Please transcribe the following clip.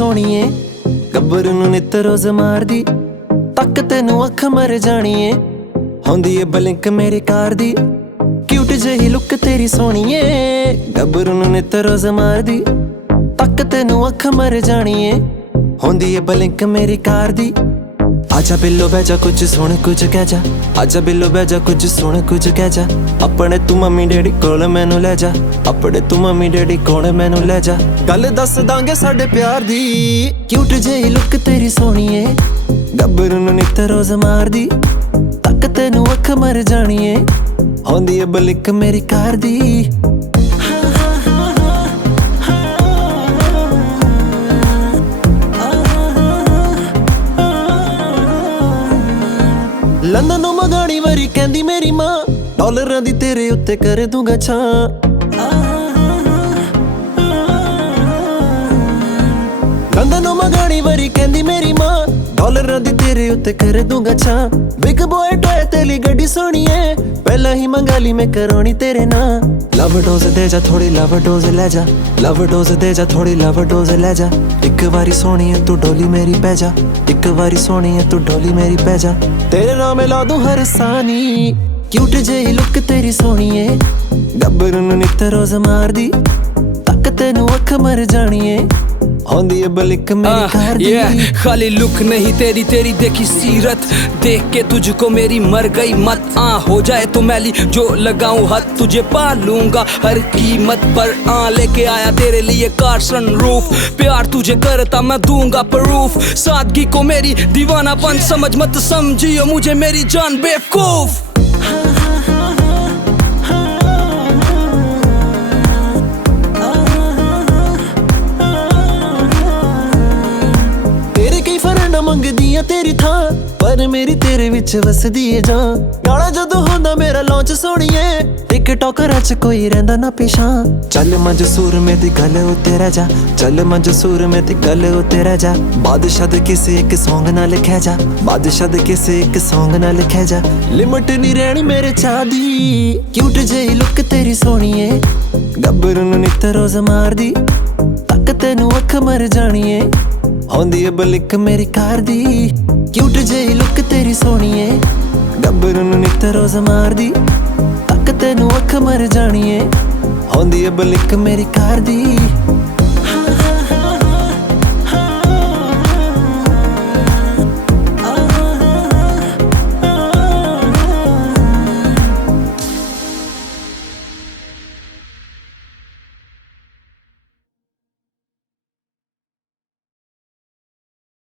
सोहणीए गब्बर नूं नित रोज मारदी तक तैनू अख मर जाणीए होंदी ए बलिंक मेरी कार दी क्यूट जही लुक तेरी सोहणीए गब्बर नूं नित रोज मारदी तक तैनू अख मर जाणीए होंदी ए बलिंक मेरी कार दी आजा बिल्लो बह जा कुछ सुन कुछ कह जा आजा बिल्लो बह जा कुछ सुन कुछ कह जा अपने तू मम्मी डैडी कोल मैनू ले जा अपने तू मम्मी डैडी कोल मैनू ले जा गल दस दांगे साडे प्यार दी क्यूट जेही लुक तेरी सोहणीए गब्बर नूं नित रोज मारदी तक तैनू अख मर जाणीए होंदी ए बलिक मेरी कार दी लंदन मगाणी वारी कहंदी मेरी मां डॉलरां दी तेरे उत्ते कर दूंगा छां लंदन मगाणी वारी कहंदी मेरी मां डॉलरां दी तेरे उत्ते कर दूंगा छां बिग बॉय टॉय तेली गड्डी सोहणीए पहला ही मंगा ली मैं करोनी तेरे नां लव डोज दे जा थोड़ी लव डोज ले जा लव डोज दे जा थोड़ी लव डोज ले जा एक बारी सोहणीए तू डोली मेरी पै जा एक बारी सोहणीए तू डोली मेरी पै जा तेरे नाम ला दूं हर सानी क्यूट जेही लुक तेरी सोहणीए गब्बर नूं नित रोज मारदी तक तैनू अख मर जाणीए होंदी ए बलिक मेरी कार दी खाली लुक नहीं तेरी तेरी देखी सीरत देख के तुझको मेरी मर गई मत हो जाए तो मैली जो लगाऊं हाथ तुझे पा लूंगा हर कीमत पर लेके आया तेरे लिए कार सनरूफ प्यार तुझे करता मैं दूंगा प्रूफ सादगी को मेरी दीवानापन समझ मत समझियो मुझे मेरी जान बेवकूफ मंगदियां तेरी थां पर मेरी तेरे विच वसदी है जां गाना जदों होंदा मेरा लॉन्च सोहणीए टिकटॉकर च कोई रहिंदा ना पिछां चल मंज सूर में दी गल उत्ते रह जा चल मंज सूर में दी गल उत्ते रह जा बादशाह दे किसे एक सॉन्ग ना लिखा जा बादशाह दे किसे एक सॉन्ग ना लिखा जा लिमिट नहीं रहनी मेरे चाह दी क्यूट जेही लुक तेरी सोहणीए गब्बर नूं नित रोज मारदी तक तैनू अख मर जाणीए होंदी ए बलिक मेरी कार दी क्यूट जेही लुक तेरी सोहणीए गब्बर नूं नित रोज मारदी तक तैनू अख मर जाणीए होंदी ए बलिक मेरी कार दी